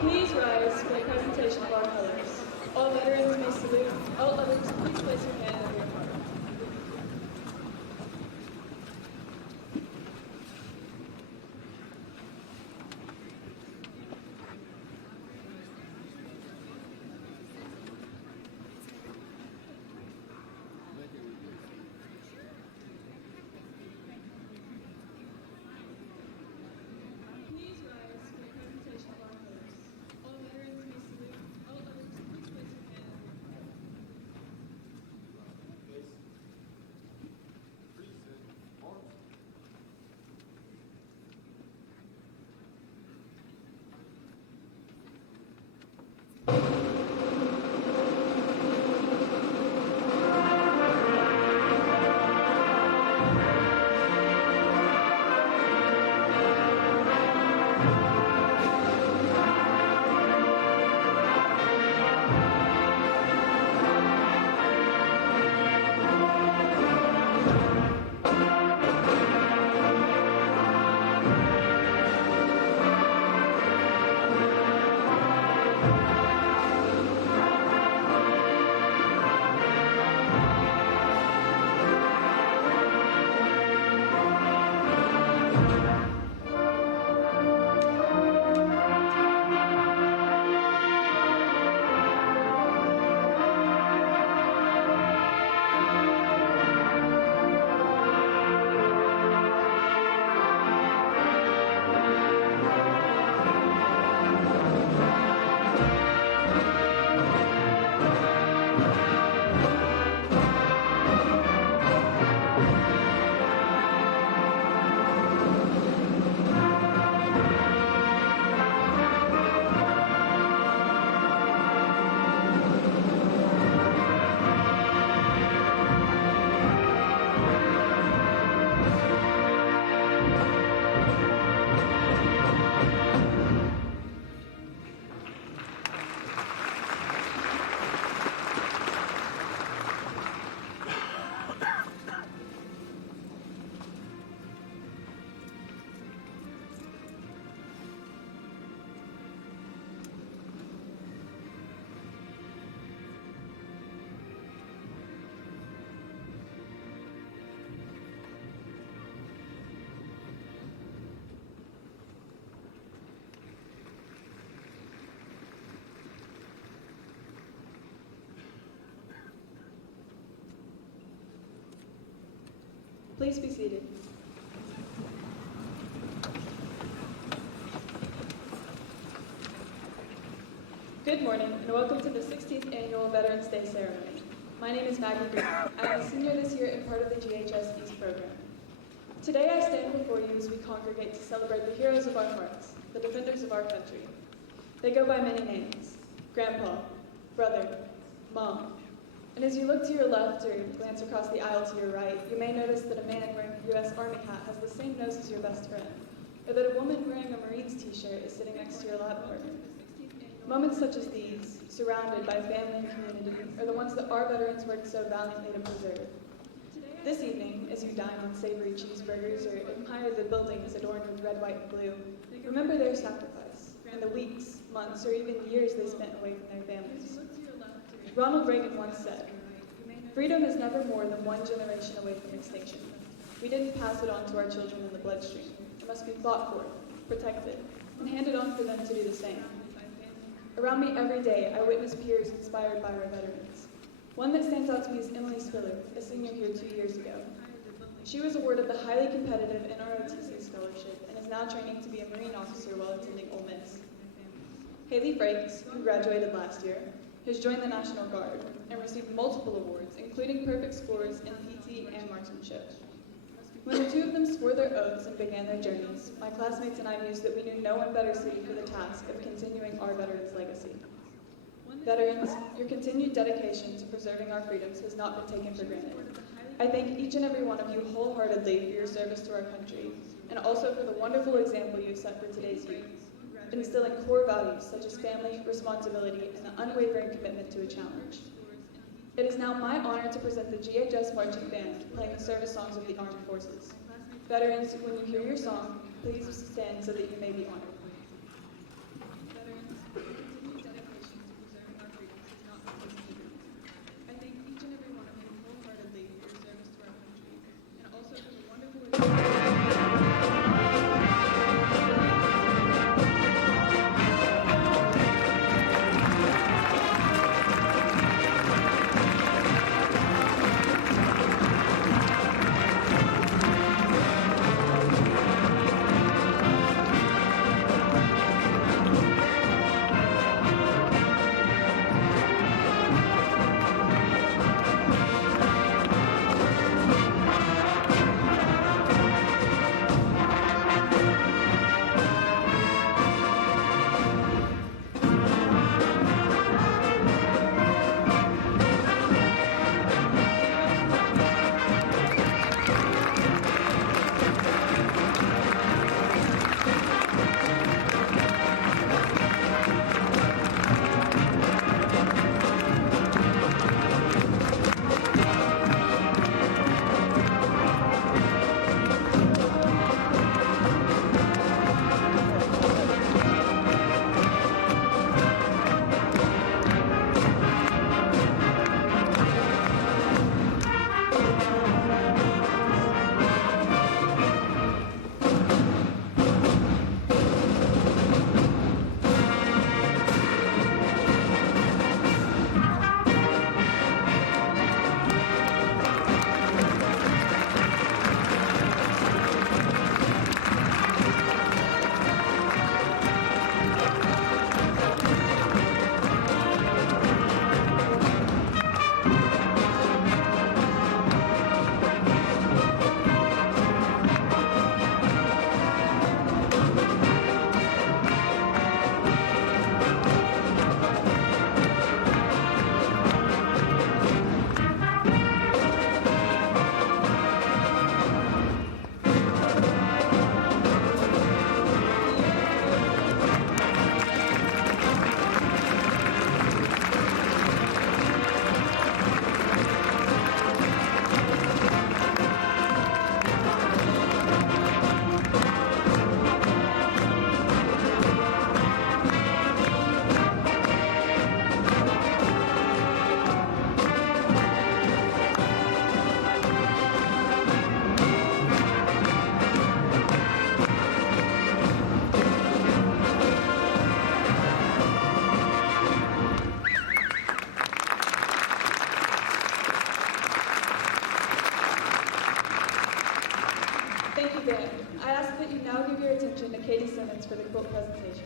Please rise for the presentation of our colors. All veterans may salute. All others, please place your hand over your heart. Please rise for the presentation of our colors. All veterans may salute. All others, please place your hand over your heart. Please be seated. Good morning, and welcome to the 16th Annual Veterans Day Ceremony. My name is Maggie Green. I am a senior this year and part of the GHS East program. Today I stand before you as we congregate to celebrate the heroes of our hearts, the defenders of our country. They go by many names: Grandpa, Brother, Mom. And as you look to your left or glance across the aisle to your right, you may notice that a man wearing a U.S. Army hat has the same nose as your best friend, or that a woman wearing a Marines t-shirt is sitting next to your lab partner. Moments such as these, surrounded by family and community, are the ones that our veterans worked so valiantly to preserve. This evening, as you dine on savory cheeseburgers or admire the buildings adorned with red, white, and blue, remember their sacrifice, and the weeks, months, or even years they spent away from their families. Ronald Reagan once said, "Freedom is never more than one generation away from extinction. We didn't pass it on to our children in the bloodstream. It must be fought for, protected, and handed on for them to do the same." Around me every day, I witness peers inspired by our veterans. One that stands out to me is Emily Spiller, a senior here 2 years ago. She was awarded the highly competitive NROTC scholarship and is now training to be a Marine officer while attending Ole Miss. Haley Frakes, who graduated last year, has joined the National Guard and received multiple awards, including perfect scores in PT and marksmanship. When the two of them swore their oaths and began their journeys, my classmates and I mused that we knew no one better suited for the task of continuing our veterans' legacy. Veterans, your continued dedication to preserving our freedoms has not been taken for granted. I thank each and every one of you wholeheartedly for your service to our country, and also for the wonderful example you have set for today's youth, instilling core values such as family, responsibility, and the unwavering commitment to a challenge. It is now my honor to present the GHS Marching Band playing the service songs of the Armed Forces. Veterans, when you hear your song, please stand so that you may be honored. Veterans, your continued dedication to preserving our freedoms has not been taken for granted. I thank each and every one of you wholeheartedly for your service to our country, and also for the wonderful Thank you, band. I ask that you now give your attention to Katie Simmons for the quilt presentation.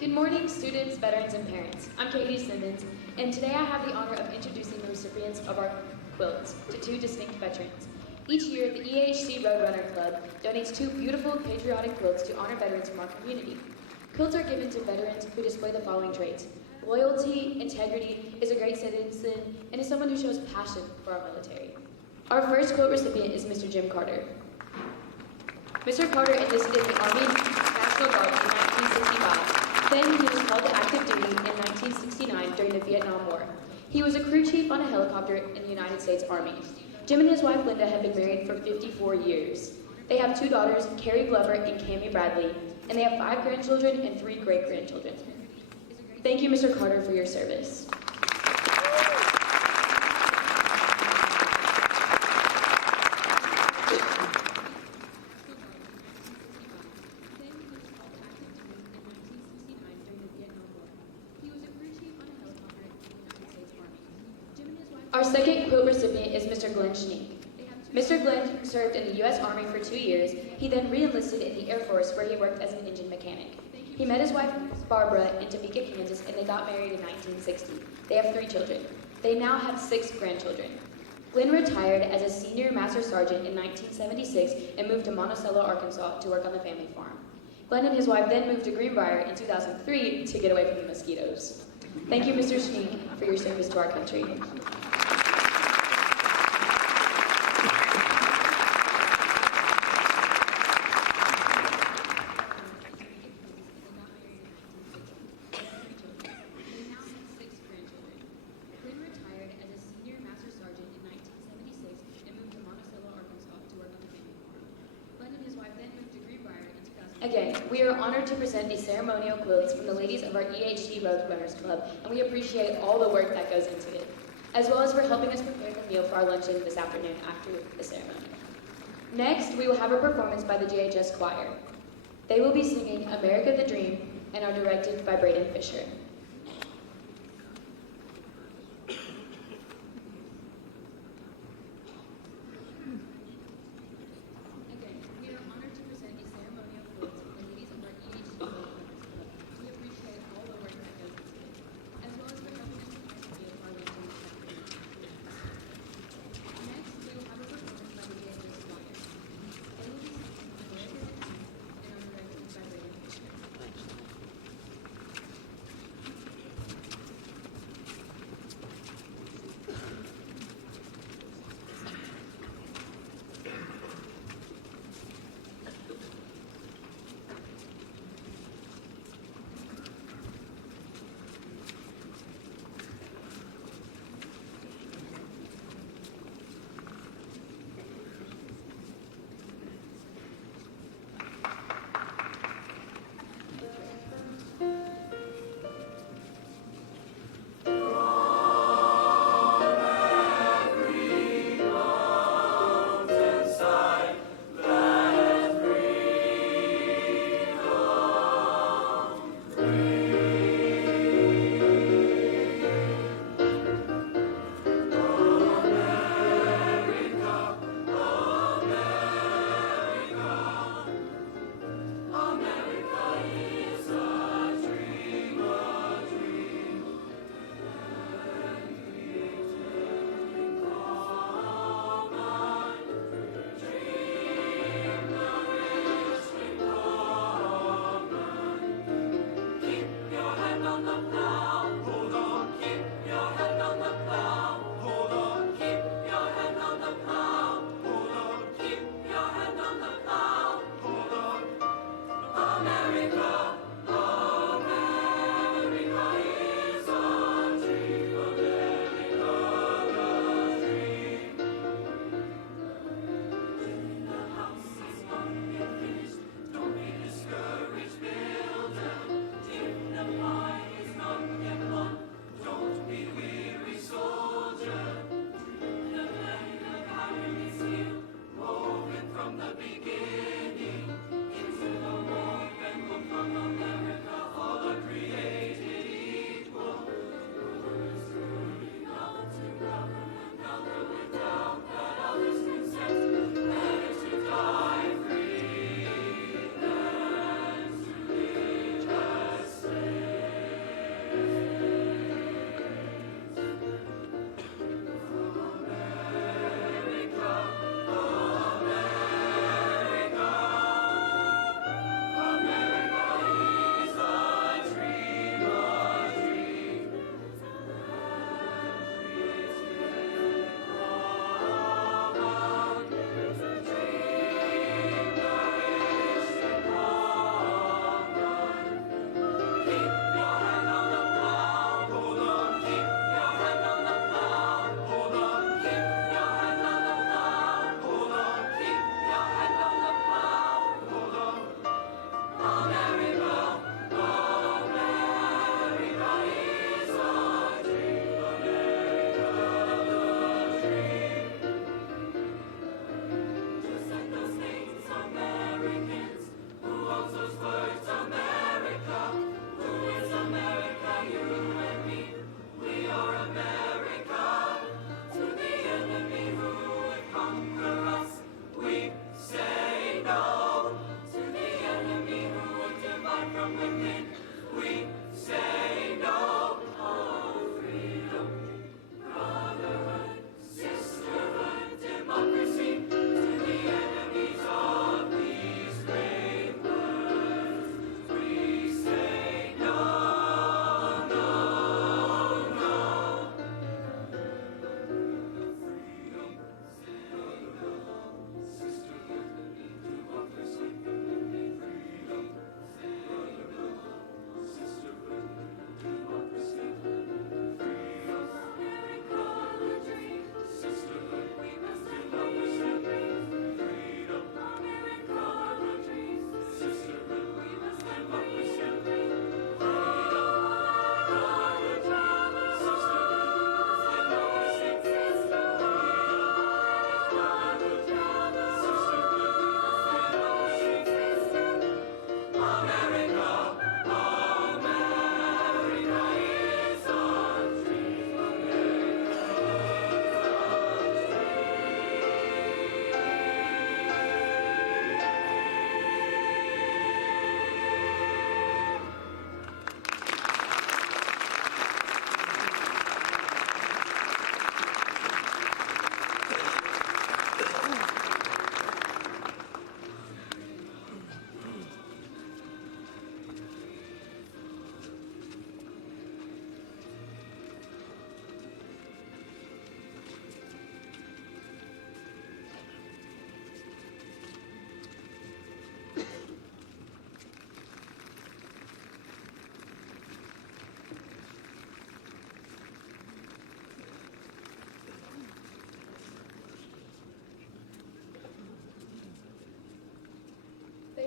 Good morning, students, veterans, and parents. I'm Katie Simmons, and today I have the honor of introducing the recipients of our quilts to two distinct veterans. Each year, the EAHC Roadrunner Club donates two beautiful patriotic quilts to honor veterans from our community. Quilts are given to veterans who display the following traits: loyalty, integrity, is a great citizen, and is someone who shows passion for our military. Our first quilt recipient is Mr. Jim Carter. Mr. Carter enlisted in the Army National Guard in 1965. Then he was called to active duty in 1969 during the Vietnam War. He was a crew chief on a helicopter in the United States Army. Jim and his wife Linda have been married for 54 years. They have two daughters, Carrie Glover and Cammie Bradley, and they have 5 grandchildren and 3 great-grandchildren. Thank you, Mr. Carter, for your service. Our second quilt recipient is Mr. Glenn Schneek. Mr. Glenn served in the U.S. Army for 2 years. He then re-enlisted in the Air Force, where he worked as an engine mechanic. He met his wife, Barbara, in Topeka, Kansas, and they got married in 1960. They have 3 children. They now have 6 grandchildren. Glenn retired as a senior master sergeant in 1976 and moved to Monticello, Arkansas to work on the family farm. Glenn and his wife then moved to Greenbrier in 2003 to get away from the mosquitoes. Thank you, Mr. Schneek, for your service to our country. Again, we are honored to present these ceremonial quilts from the ladies of our EHC Roadrunners Club, and we appreciate all the work that goes into it, as well as for helping us prepare the meal for our luncheon this afternoon after the ceremony. Next, we will have a performance by the JHS Choir. They will be singing America the Dream and are directed by Braden Fisher.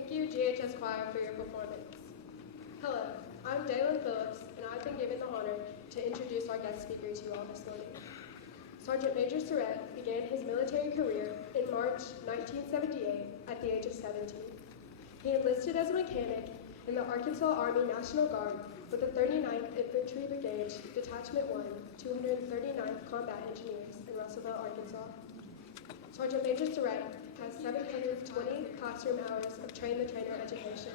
Thank you, GHS Choir, for your performance. Hello, I'm Daylon Phillips, and I've been given the honor to introduce our guest speaker to you all this morning. Sergeant Major Surratt began his military career in March 1978 at the age of 17. He enlisted as a mechanic in the Arkansas Army National Guard with the 39th Infantry Brigade, Detachment 1, 239th Combat Engineers in Russellville, Arkansas. Sergeant Major Surratt has 720 classroom hours of Train the Trainer education.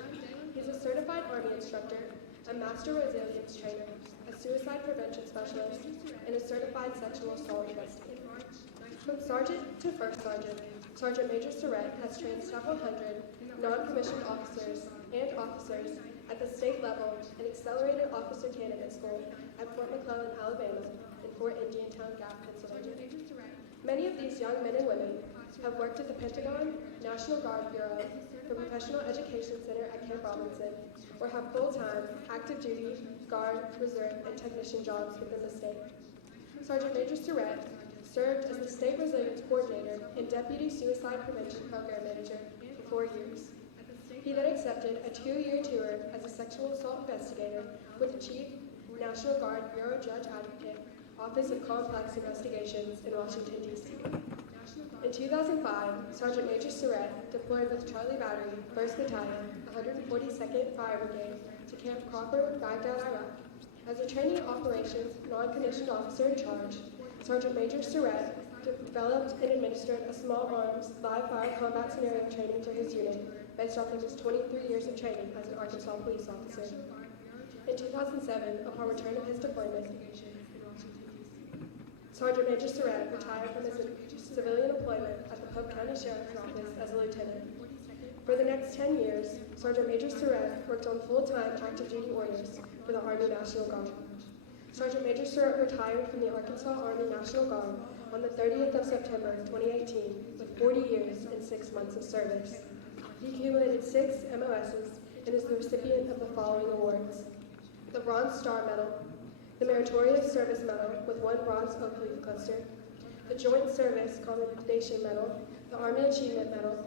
He's a certified Army instructor, a master resilience trainer, a suicide prevention specialist, and a certified sexual assault investigator. From sergeant to first sergeant, Sergeant Major Surratt has trained several hundred non-commissioned officers and officers at the state level and Accelerated Officer Candidate School at Fort McClellan, Alabama, and Fort Indiantown Gap, Pennsylvania. Many of these young men and women have worked at the Pentagon, National Guard Bureau, the Professional Education Center at Camp Robinson, or have full-time, active duty, Guard, Reserve, and technician jobs within the state. Sergeant Major Surratt served as the State Resilience Coordinator and Deputy Suicide Prevention Program Manager for 4 years. He then accepted a 2-year tour as a sexual assault investigator with the Chief National Guard Bureau Judge Advocate, Office of Complex Investigations in Washington, D.C. In 2005, Sergeant Major Surratt deployed with Charlie Battery, 1st Battalion, 142nd Fire Brigade to Camp Crawford, Baghdad, Iraq. As a training operations non-commissioned officer in charge, Sergeant Major Surratt developed and administered a small arms live fire combat scenario training to his unit based off of his 23 years of training as an Arkansas police officer. In 2007, upon return of his deployment, Sergeant Major Surratt retired from his civilian employment at the Polk County Sheriff's Office as a lieutenant. For the next 10 years, Sergeant Major Surratt worked on full-time active duty orders for the Army National Guard. Sergeant Major Surratt retired from the Arkansas Army National Guard on the 30th of September 2018 with 40 years and 6 months of service. He accumulated 6 MOSs and is the recipient of the following awards: the Bronze Star Medal, the Meritorious Service Medal with 1 Bronze Oak Leaf Cluster, the Joint Service Commendation Medal, the Army Achievement Medal,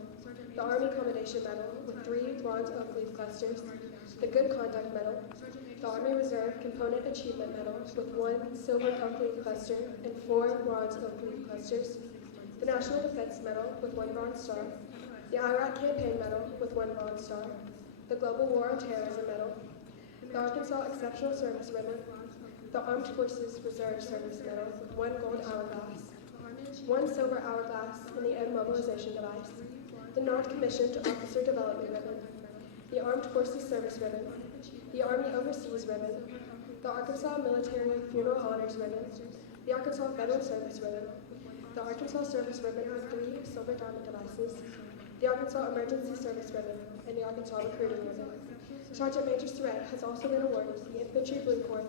the Army Commendation Medal with 3 Bronze Oak Leaf Clusters, the Good Conduct Medal, the Army Reserve Component Achievement Medal with 1 Silver Oak Leaf Cluster and 4 Bronze Oak Leaf Clusters, the National Defense Medal with 1 Bronze Star, the Iraq Campaign Medal with 1 Bronze Star, the Global War on Terrorism Medal, the Arkansas Exceptional Service Ribbon, the Armed Forces Reserve Service Medal with 1 Gold Hourglass, 1 Silver Hourglass in the End Mobilization Device, the Non-Commissioned Officer Development Ribbon, the Armed Forces Service Ribbon, the Army Overseas Ribbon, the Arkansas Military Funeral Honors Ribbon, the Arkansas Federal Service Ribbon, the Arkansas Service Ribbon with 3 Silver Diamond Devices, the Arkansas Emergency Service Ribbon, and the Arkansas Recruiting Ribbon. Sergeant Major Surratt has also been awarded the Infantry Blue Corps,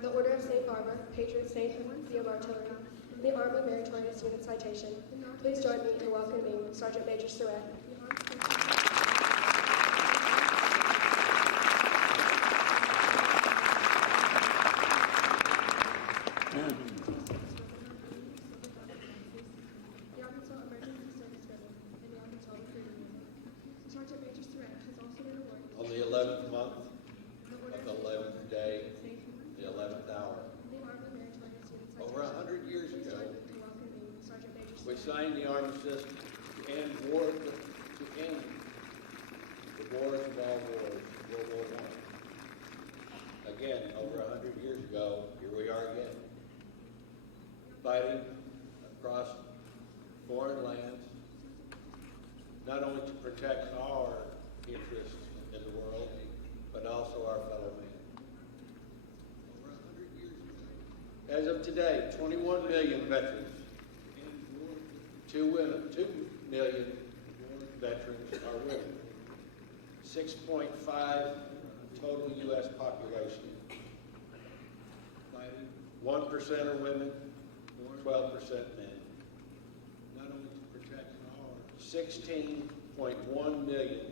the Order of St. Barbara, Patriot St. Theo Artillery, and the Army Meritorious Unit Citation. Please join me in welcoming Sergeant Major Surratt. The Arkansas Emergency Service Ribbon and the Arkansas Recruiting Ribbon. Sergeant Major Surratt has also been awarded on the 11th month of the 11th day, the 11th hour. Over 100 years ago, we signed the armistice to end war, to end the wars of all wars, World War I. Again, over 100 years ago, here we are again, fighting across foreign lands, not only to protect our interests in the world, but also our fellow man. As of today, 21 million veterans, 2 million veterans are women, 6.5 total U.S. population. 1% are women, 12% men. Not only to protect our 16.1 million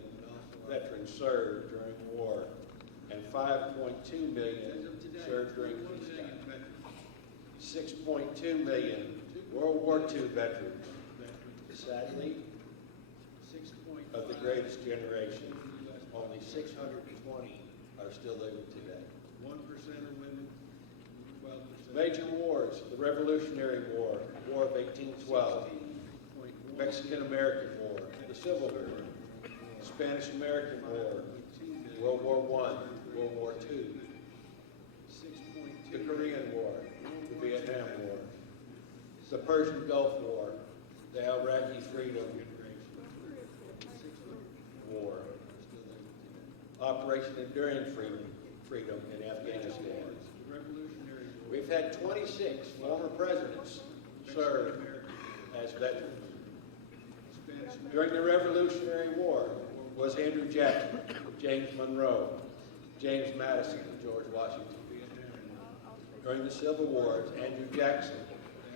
veterans served during the war, and 5.2 million served during peacetime. 6.2 million World War II veterans. Sadly, of the great latest generation, only 620 are still living today. 1% are women, 12%. Major wars: the Revolutionary War, War of 1812, Mexican-American War, the Civil War, Spanish-American War, World War I, World War II, the Korean War, the Vietnam War, the Persian Gulf War, the Iraqi Freedom War, Operation Enduring Freedom in Afghanistan. We've had 26 former presidents serve as veterans. During the Revolutionary War was Andrew Jackson, James Monroe, James Madison, and George Washington. During the Civil Wars, Andrew Jackson,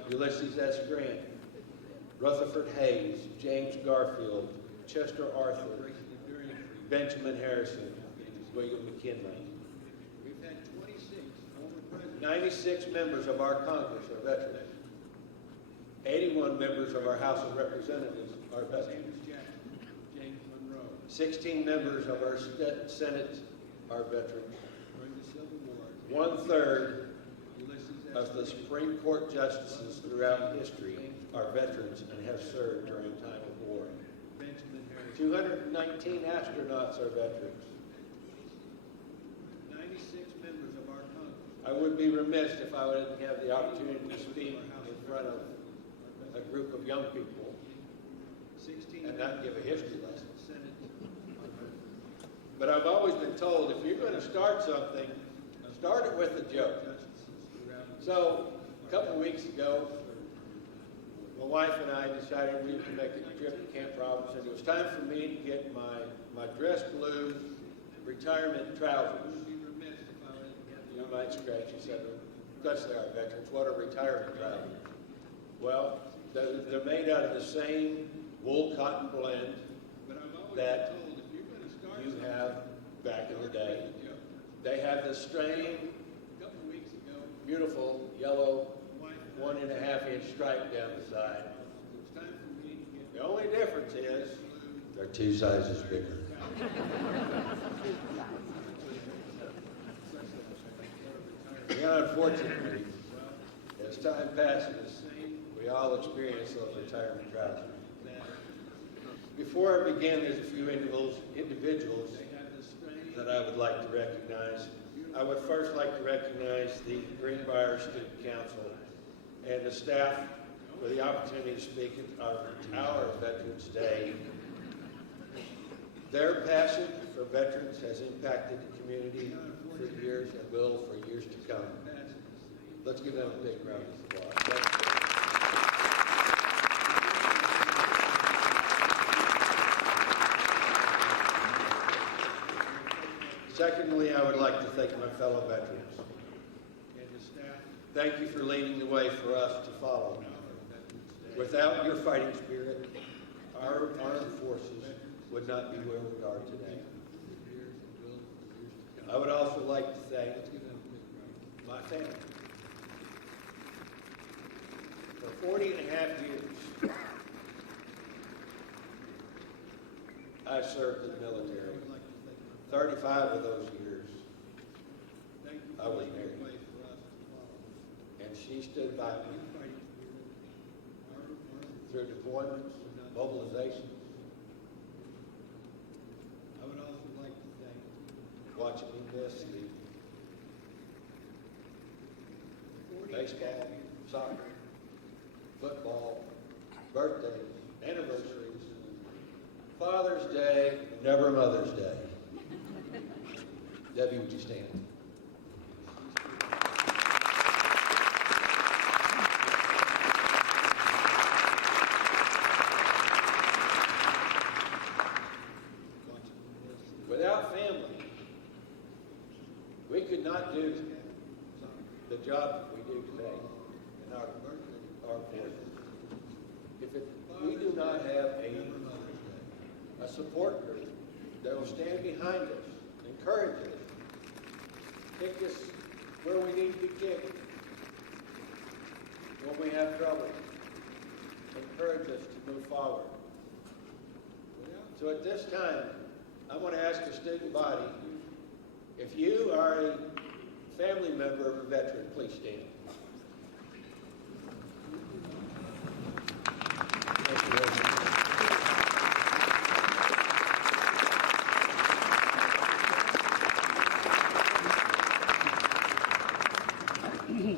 Ulysses S. Grant, Rutherford Hayes, James Garfield, Chester Arthur, Benjamin Harrison, William McKinley. We've had 26 former presidents. 96 members of our Congress are veterans. 81 members of our House of Representatives are veterans. James Monroe. 16 members of our Senate are veterans. During the Civil War, 1/3 Ulysses S. of the Supreme Court justices throughout history are veterans and have served during time of war. Benjamin Harrison. 219 astronauts are veterans. 96 members of our Congress. I would be remiss if I didn't have the opportunity to speak in front of a group of young people 16 and not give a history lesson. Senate. But I've always been told if you're going to start something, start it with a joke. Justices throughout. So a couple of weeks ago, my wife and I decided we would make a trip to Camp Robinson. It was time for me to get my dress blue retirement trousers. Would be remiss if I didn't have the You might scratch, you said, because they are veterans, what are retirement trousers? Well, they're made out of the same wool cotton blend But I've always that been told if you're going to start you something, have back in the day. start with a joke. They have the same A couple of weeks ago, beautiful yellow my wife and I, 1.5-inch stripe down the side. it was time for me to get The only difference is they're 2 sizes bigger. And unfortunately, as time passes, we all experience those retirement trousers. Before I begin, there's a few individuals that I would like to recognize. I would first like to recognize the Greenbrier Student Council and the staff for the opportunity to speak at our Veterans Day. Their passion for veterans has impacted the community for years and will for years to come. Let's give them a big round of applause. Secondly, I would like to thank my fellow veterans. and the staff Thank you for leading the way for us to follow. Without your fighting spirit, our armed forces would not be where we are today. I would also like to thank my family. For 40 and a half years, I served in the military. 35 of those years, Thank you I for was leading married. the way for us to follow. and she stood by me Your fighting spirit, our through deployments, mobilizations, I would also like to thank watching me miss the 40 baseball, soccer, football, birthdays, anniversaries, Father's Day, never Mother's Day. Debbie, would you stand? Without family, we could not do the job that we do today in our forces. We do not have a support group that will stand behind us, encourage us, kick us where we need to be kicked when we have trouble, encourage us to move forward. Without So at this time, I want to ask the student body, if you are a family member of a veteran, please stand. Thank you very much.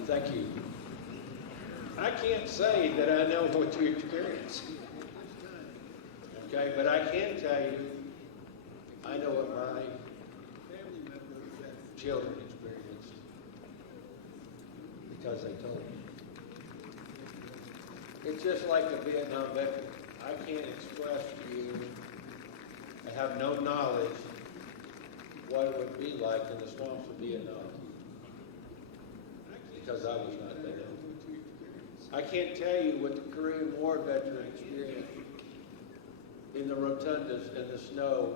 Thank you. I can't say that I know what you experienced. Okay, but I can tell you, I know what my Family members that children experienced because they told me. It's just like a Vietnam veteran. I can't express to you, I have no knowledge what it would be like in the swamps of Vietnam because I was not there. I can't tell you what the Korean War veteran experienced in the rotundas in the snow,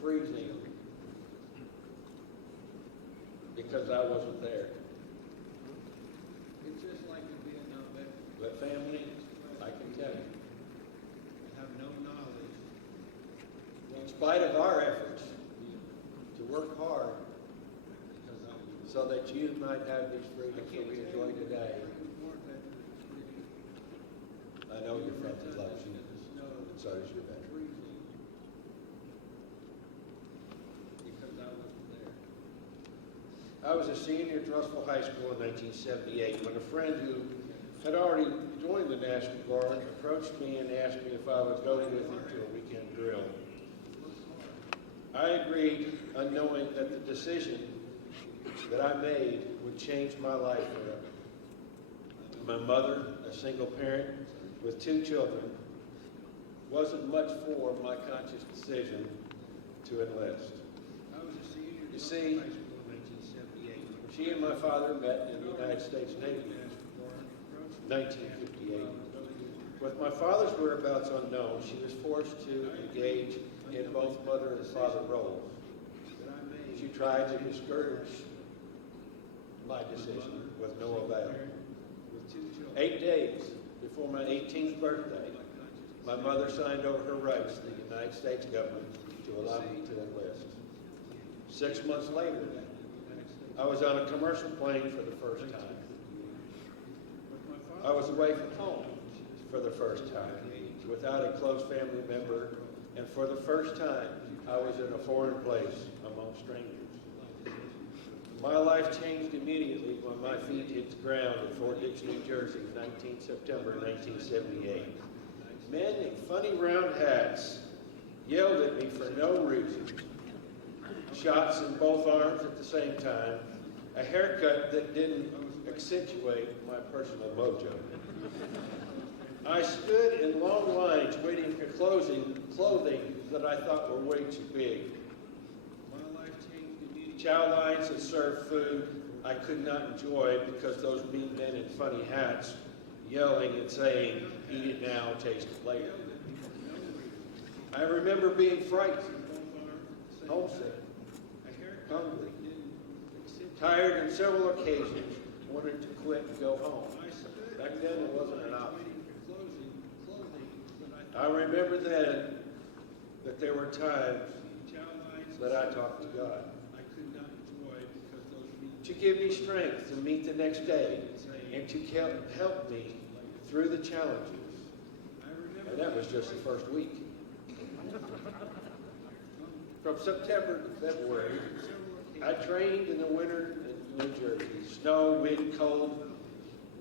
freezing, because I wasn't there. it's just like a Vietnam veteran. But family, I can tell you, Have no knowledge. in spite of our efforts to work hard Because I was. so that you might have these freedoms that we enjoy today, War veteran experience. I know your friends that love you, In the snow, and so does your veteran. freezing. Because I wasn't there. I was a senior at Russell High School in 1978 when a friend who had already joined the National Guard approached me and asked me if I would go with him to a weekend drill. I agreed, unknowing that the decision that I made would change my life forever. My mother, a single parent with 2 children, wasn't much for my conscious decision to enlist. I was a senior at You Russell see, High School in 1978. She and my father met in the United States Navy National Guard approached in 1958. With my father's whereabouts unknown, she was forced to engage in both mother and father roles. that I made. She tried to discourage my decision with no avail. With 2 children. 8 days before my 18th birthday, my mother signed over her rights to the United States government to allow me to enlist. 6 months later, I was on a commercial plane for the first time. I was away from home for the first time, without a close family member, and for the first time, I was in a foreign place among strangers. My life changed immediately when my feet hit the ground at Fort Dix, New Jersey, 19 September 1978. Men in funny round hats yelled at me for no reason. Shots in both arms at the same time, a haircut that didn't accentuate my personal mojo. I stood in long lines waiting for clothing that I thought were way too big. My life changed immediately. Chow lines that served food I could not enjoy because those mean men in funny hats yelling and saying, "Eat it now, taste it later." I remember being frightened, homesick, hungry, tired on several occasions, wanted to quit and go home. Back then it wasn't an option. I remember then that there were times that I talked to God I could not enjoy because those meat to give me strength to meet the next day and to help me through the challenges. I remember And that was just the first week. From September to February, I trained in the winter in New Jersey. Snow, wind, cold,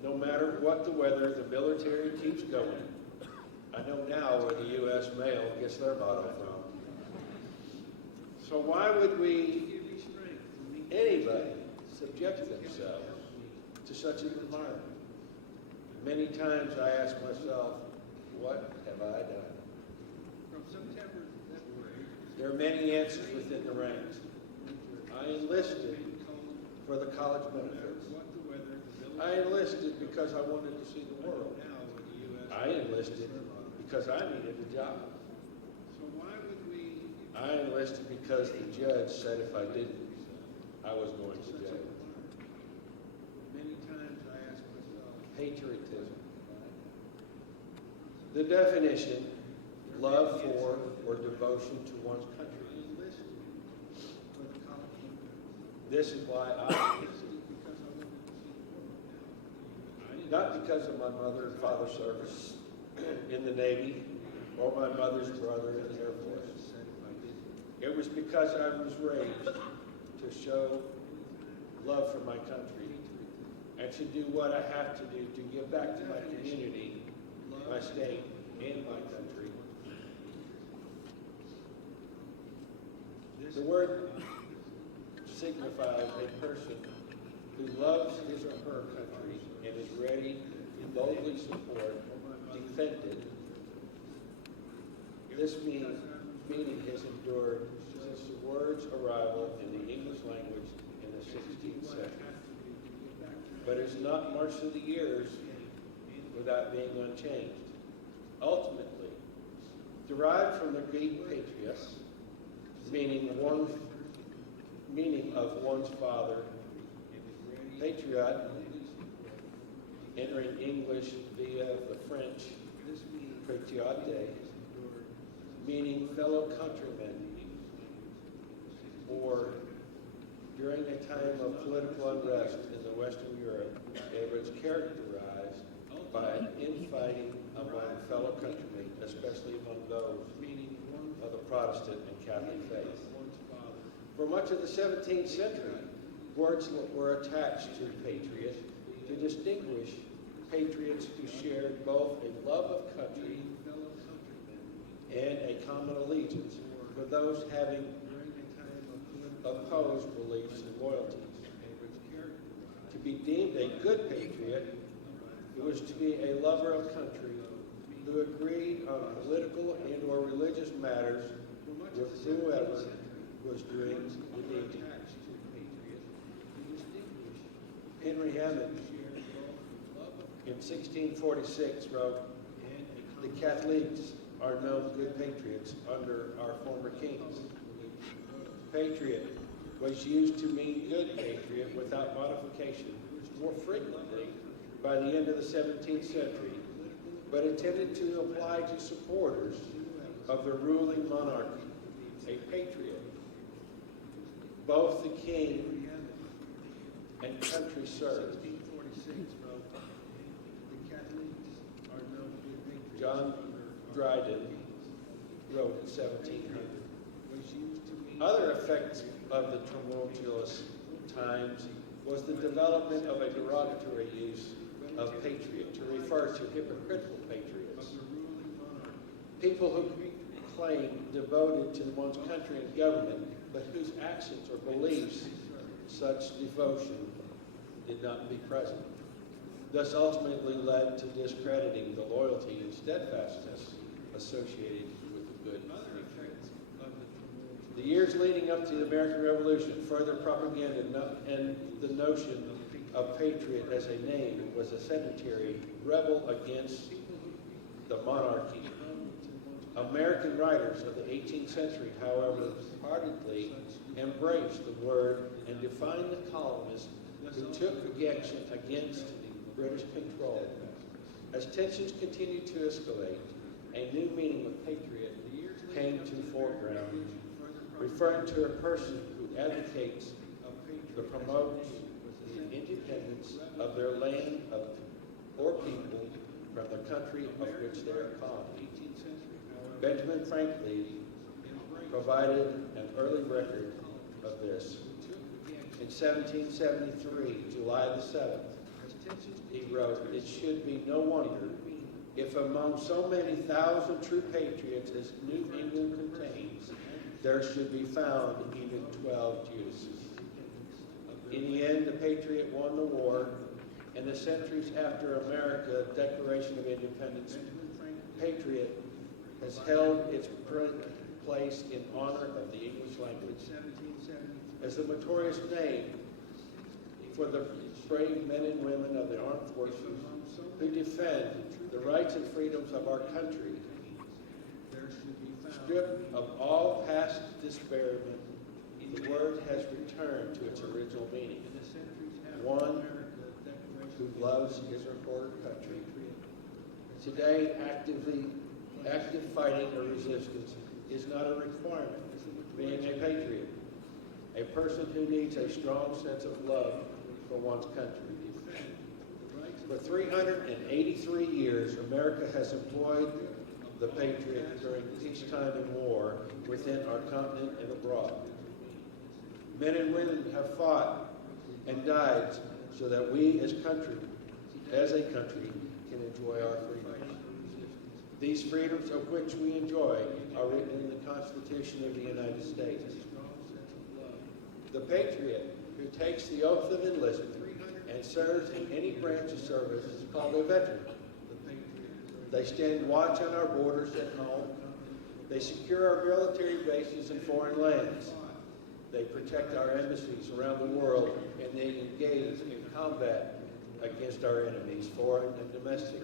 no matter what the weather, the military keeps going. I know now where the U.S. mail gets their motto from. So why would anybody subject themselves to such an environment? Many times I ask myself, what have I done? from September to February. There are many answers within the ranks. I enlisted for the college benefits. What the weather, the I enlisted because I wanted to see the world. now with the U.S. I enlisted because I needed a job. So why would we? I enlisted because the judge said if I didn't, I was going to jail. Many times I ask myself, Patriotism. The definition, love for or devotion to one's country. This is why not because of my mother and father's service in the Navy or my mother's brother in the Air Force. It was because I was raised to show love for my country and to do what I have to do to give back to my community, my state, and my country. The word signifies a person who loves his or her country and is ready to boldly support, defend it. This meaning has endured since the word's arrival in the English language in the 16th century, but has not marched through the years without being unchanged. Ultimately, derived from the Greek patrios, meaning of one's father, patriot, entering English via the French patriote, meaning fellow countrymen, or during a time of political unrest in the Western Europe, it was characterized by infighting among fellow countrymen, especially among those of the Protestant and Catholic faith. For much of the 17th century, words were attached to patriot to distinguish patriots who shared both a love of country and a common allegiance for those having opposed beliefs and loyalties. To be deemed a good patriot, it was to be a lover of country who agreed on political and or religious matters with whoever was doing the deed. Henry Hammond in 1646 wrote, "The Catholics are known good patriots under our former kings." Patriot was used to mean good patriot without modification more frequently by the end of the 17th century, but intended to apply to supporters of the ruling monarchy, a patriot. Both the king and country served. John Dryden wrote in 1700. Other effects of the tumultuous times was the development of a derogatory use of patriot to refer to hypocritical patriots. People who claim devoted to one's country and government, but whose actions or beliefs such devotion did not be present. Thus ultimately led to discrediting the loyalty and steadfastness associated with the good patriot. The years leading up to the American Revolution, further propaganda and the notion of patriot as a name was a sedentary rebel against the monarchy. American writers of the 18th century, however, heartedly embraced the word and defined the colonists who took action against British control. As tensions continued to escalate, a new meaning of patriot came to the foreground, referring to a person who advocates the promotes the independence of their land or people from the country of which they are colony. Benjamin Franklin provided an early record of this. In 1773, July the 7th, he wrote, "It should be no wonder if among so many thousand true patriots as New England contains, there should be found even 12 Judases." In the end, the patriot won the war, and the centuries after America's Declaration of Independence, patriot has held its current place in honor of the English language as a notorious name for the brave men and women of the armed forces who defend the rights and freedoms of our country. Stripped of all past disparagement, the word has returned to its original meaning. One who loves his or her country. Today, active fighting or resistance is not a requirement. Being a patriot, a person who needs a strong sense of love for one's country. For 383 years, America has employed the patriot during peacetime and war within our continent and abroad. Men and women have fought and died so that we as a country, can enjoy our freedoms. These freedoms of which we enjoy are written in the Constitution of the United States. The patriot who takes the oath of enlistment and serves in any branch of service is called a veteran. They stand watch on our borders at home. They secure our military bases in foreign lands. They protect our embassies around the world, and they engage in combat against our enemies, foreign and domestic.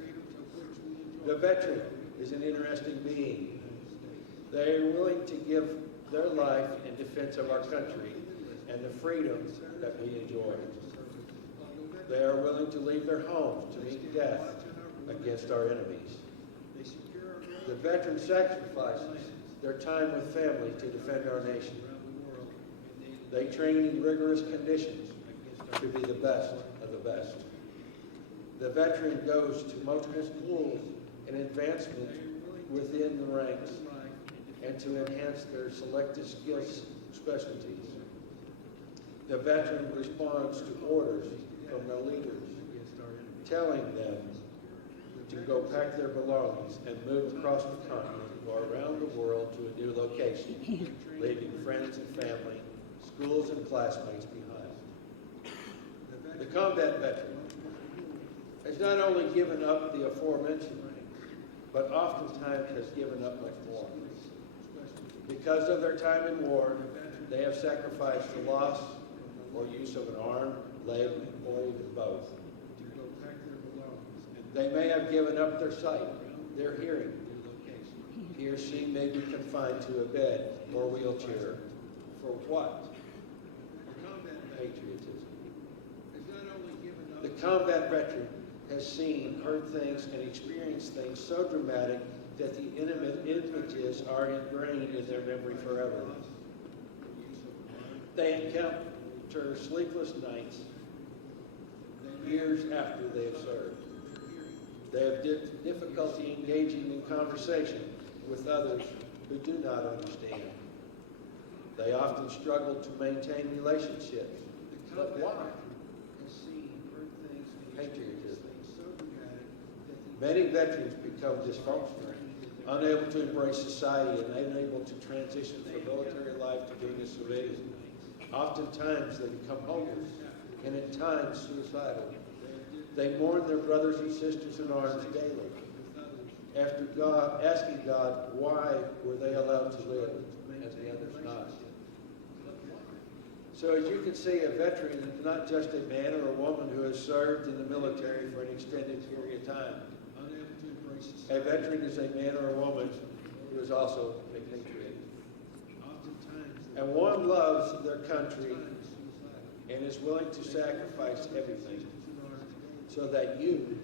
The veteran is an interesting being. They are willing to give their life in defense of our country and the freedoms that we enjoy. They are willing to leave their homes to meet death against our enemies. The veteran sacrifices their time with family to defend our nation. They train in rigorous conditions to be the best of the best. The veteran goes to multiple schools and advancement within the ranks and to enhance their selected skills specialties. The veteran responds to orders from their leaders, telling them to go pack their belongings and move across the continent or around the world to a new location, leaving friends and family, schools and classmates behind. The combat veteran has not only given up the aforementioned, but oftentimes has given up much more. Because of their time in war, they have sacrificed the loss or use of an arm, leg, or even both. They may have given up their sight, their hearing. He or she may be confined to a bed or wheelchair. For what? Patriotism. The combat veteran has seen, heard things, and experienced things so dramatic that the images are ingrained in their memory forever. They encounter sleepless nights years after they have served. They have difficulty engaging in conversation with others who do not understand. They often struggle to maintain relationships. But why? Patriotism. Many veterans become dysfunctional, unable to embrace society and unable to transition from military life to being a civilian. Oftentimes they become homeless and at times suicidal. They mourn their brothers and sisters in arms daily, asking God, why were they allowed to live and the others not? So as you can see, a veteran is not just a man or a woman who has served in the military for an extended period of time. A veteran is a man or a woman who is also a patriot. And one loves their country and is willing to sacrifice everything so that you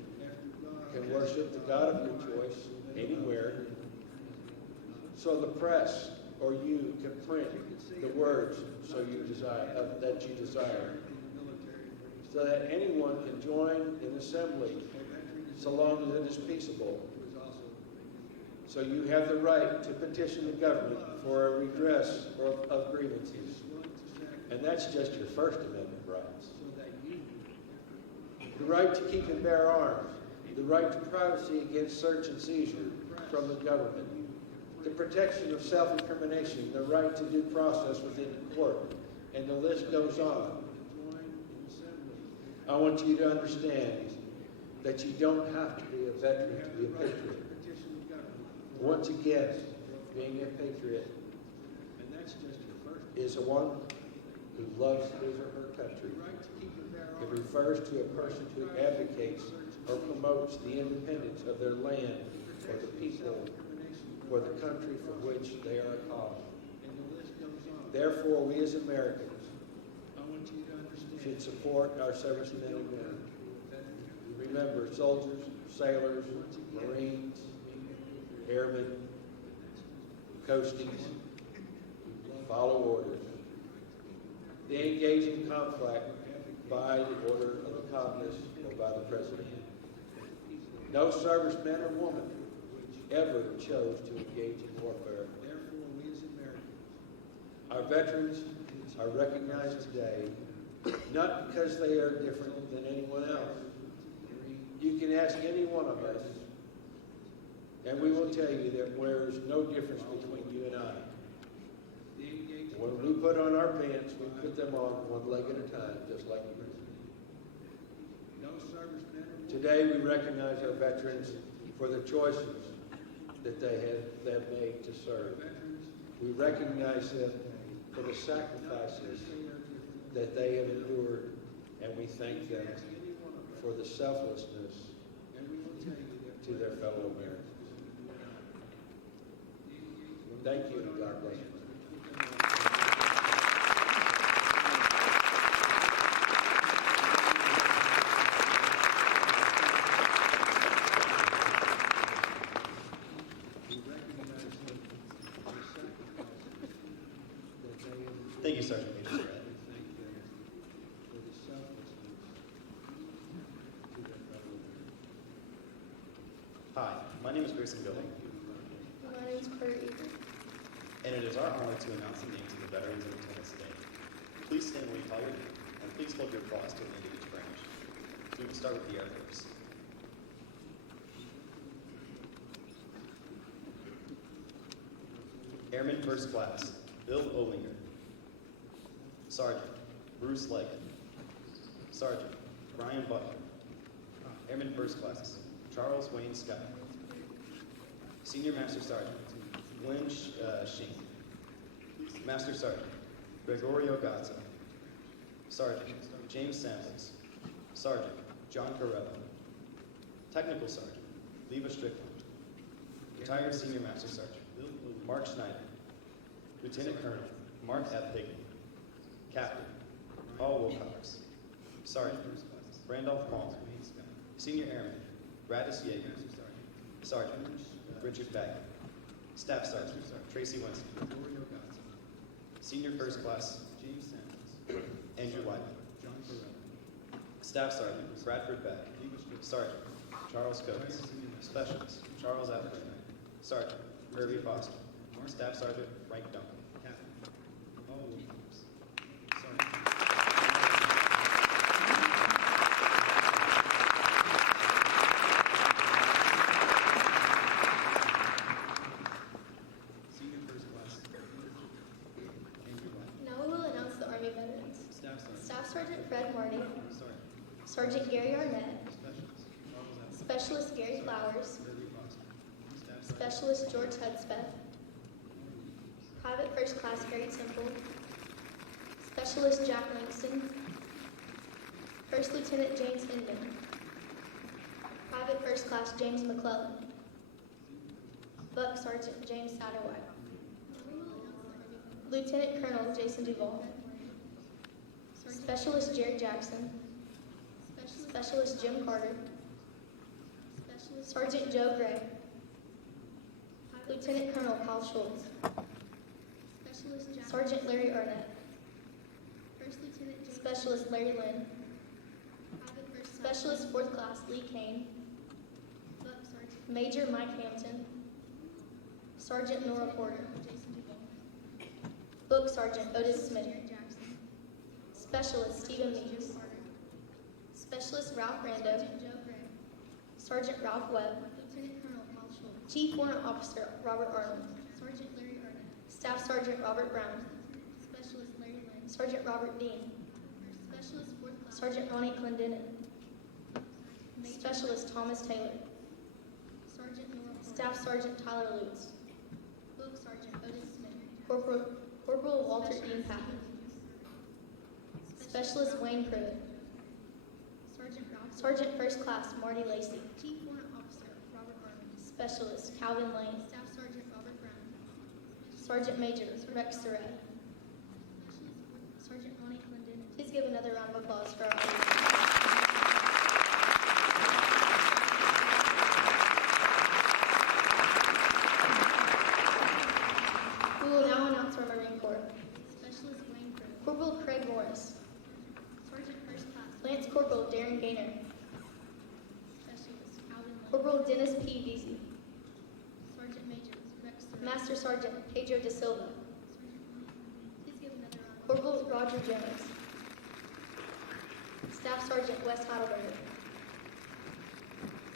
can worship the God of your choice anywhere. So the press or you can print the words that you desire, so that anyone can join in assembly so long as it is peaceable. So you have the right to petition the government for a redress of grievances. And that's just your First Amendment rights. The right to keep and bear arms, the right to privacy against search and seizure from the government, the protection of self-incrimination, the right to due process within the court, and the list goes on. I want you to understand that you don't have to be a veteran to be a patriot. Once again, being a patriot is a one who loves his or her country. It refers to a person who advocates or promotes the independence of their land or the people or the country for which they are a cause. Therefore, we as Americans should support our servicemen and women. Remember, soldiers, sailors, Marines, airmen, coasties, follow orders. They engage in conflict by the order of the Congress or by the President. No serviceman or woman ever chose to engage in warfare. Therefore, we as Americans Our veterans are recognized today not because they are different than anyone else. You can ask any one of us, and we will tell you that there's no difference between you and I. When we put on our pants, we put them on one leg at a time, just like you. no servicemen or women Today, we recognize our veterans for the choices that they have made to serve. veterans We recognize them for the sacrifices that they have endured, and we thank them any one of us, for the selflessness and we will tell you that to their fellow Americans. Thank you, and God bless you. We recognize them for the sacrifices that they have endured. Thank you, Sergeant Major Surratt. We thank them for the selflessness to their fellow Americans. Hi, my name is Grayson Billing, My name's Kurt Eager. and it is our honor to announce the names of the veterans in attendance today. Please stand when we call your name, and please hold your applause to the end of each branch. We will start with the Air Force. Airman First Class, Bill Olinger. Sergeant, Bruce Legg. Sergeant, Brian Butler. Airman First Class, Charles Wayne Scott. Senior Master Sergeant, Glenn Sheen. Master Sergeant, Gregorio Gazza. Sergeant, James Samples. Sergeant, John Carrello. Technical Sergeant, Leva Strickland. Retired Senior Master Sergeant, Mark Schneider. Lieutenant Colonel, Mark F. Higley. Captain, Paul Wilcox. Sergeant, Randolph Palmer. Senior Airman, Radis Yeager. Sergeant, Richard Baggett. Staff Sergeant, Tracy Winston. Senior First Class, James Samples. Andrew White. Staff Sergeant, Bradford Beck. Sergeant, Charles Coates. Specialist, Charles Appleton. Sergeant, Herbie Foster. Staff Sergeant, Frank Duncan. Senior First Class, Andrew White. Now we will announce the Army veterans. Staff Sergeant, Staff Sergeant Fred Marty, Sergeant, Sergeant Gary Arnett, Specialist, Charles Appleton. Specialist Gary Flowers, Herbie Foster. Staff Sergeant, Specialist George Hudspeth, Private First Class Harry Temple, Specialist Jack Langston, First Lieutenant James Hinman, Private First Class James McClellan, Buck Sergeant James Satterwhite, Lieutenant Colonel Jason Duvall, Specialist Jared Jackson, Specialist Jim Carter, Sergeant Joe Gray, Lieutenant Colonel Kyle Schultz, Sergeant Larry Arnett, Specialist Larry Lynn, Specialist 4th Class Lee Kane, Major Mike Hampton, Sergeant Nora Porter, Book Sergeant Otis Smith, Specialist Stephen Meeks, Specialist Ralph Rando, Sergeant Ralph Webb, Chief Warrant Officer Robert Arnold, Staff Sergeant Robert Brown, Sergeant Robert Dean, Sergeant Ronnie Clendenin, Specialist Thomas Taylor, Staff Sergeant Tyler Lutz, Corporal Walter Dean Patton, Specialist Wayne Pruitt, Sergeant First Class Marty Lacey, Specialist Calvin Lane, Sergeant Major Rex Surratt. Please give another round of applause for our audience. will now announce our Marine Corps. Specialist Wayne Crow. Corporal Craig Morris. Sergeant First Class. Lance Corporal Darren Gaynor. Specialist Alvin Lane. Corporal Dennis P. Deasy. Sergeant Major Rex Surratt. Master Sergeant Pedro De Silva. Please give another round of Corporal Roger Jones. Staff Sergeant Wes Heidelberger.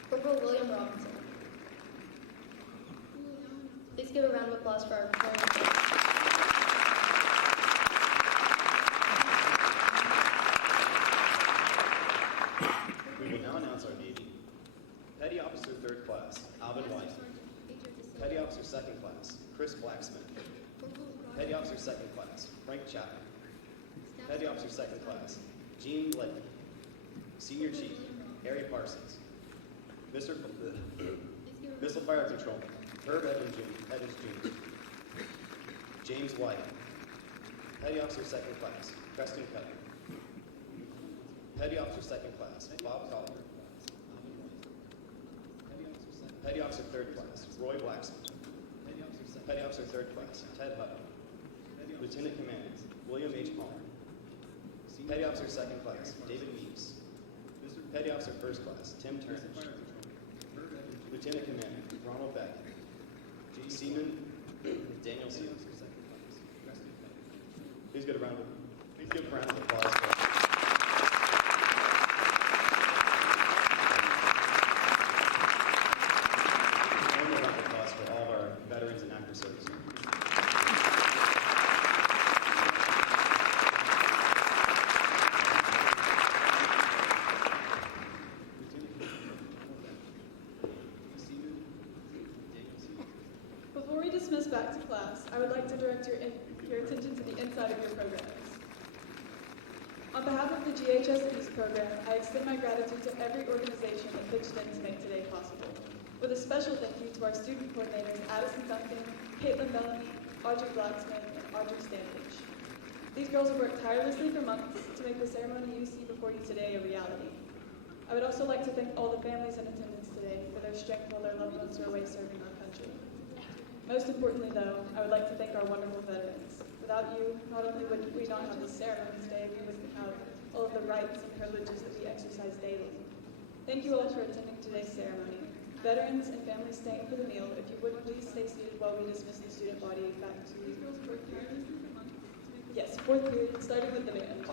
Corporal William Robinson. Please give a round of applause for our Marine Corps. We will now announce our Navy. Petty Officer 3rd Class, Alvin White. Sergeant Pedro De Silva. Petty Officer 2nd Class, Chris Blacksmith. Corporal Roger Petty Officer 2nd Class, Frank Chapman. Staff Petty Sergeant Officer 2nd Class, Gene Blakely. Senior Chief, Harry Parsons. Mr. Missile Fire Control, Herb Evans Jr. James White. Petty Officer 2nd Class, Preston Cutter. Petty Officer 2nd Class, Bob Collier. Petty Officer 3rd Class, Roy Blacksmith. Petty Officer 3rd Class, Ted Hutton. Lieutenant Commander, William H. Palmer. Petty Officer 2nd Class, David Meeks. Petty Officer 1st Class, Tim Turnage. Lieutenant Commander, Ronald Beck. Seaman, Daniel Seals. Please give a round of applause for one more round of applause for all of our veterans and active service members. Before we dismiss back to class, I would like to direct your attention to the inside of your programs. On behalf of the GHS East program, I extend my gratitude to every organization that pitched in to make today possible. With a special thank you to our student coordinators Addison Duncan, Caitlin Bellamy, Audrey Blacksmith, and Audrey Standridge. These girls have worked tirelessly for months to make the ceremony you see before you today a reality. I would also like to thank all the families in attendance today for their strength while their loved ones are away serving our country. Most importantly, though, I would like to thank our wonderful veterans. Without you, not only would we not have this ceremony today, we wouldn't have all of the rights and privileges that we exercise daily. Thank you all for attending today's ceremony. Veterans and families staying for the meal, if you would please stay seated while we dismiss the student body back to fourth period. Yes, fourth period, starting with the band.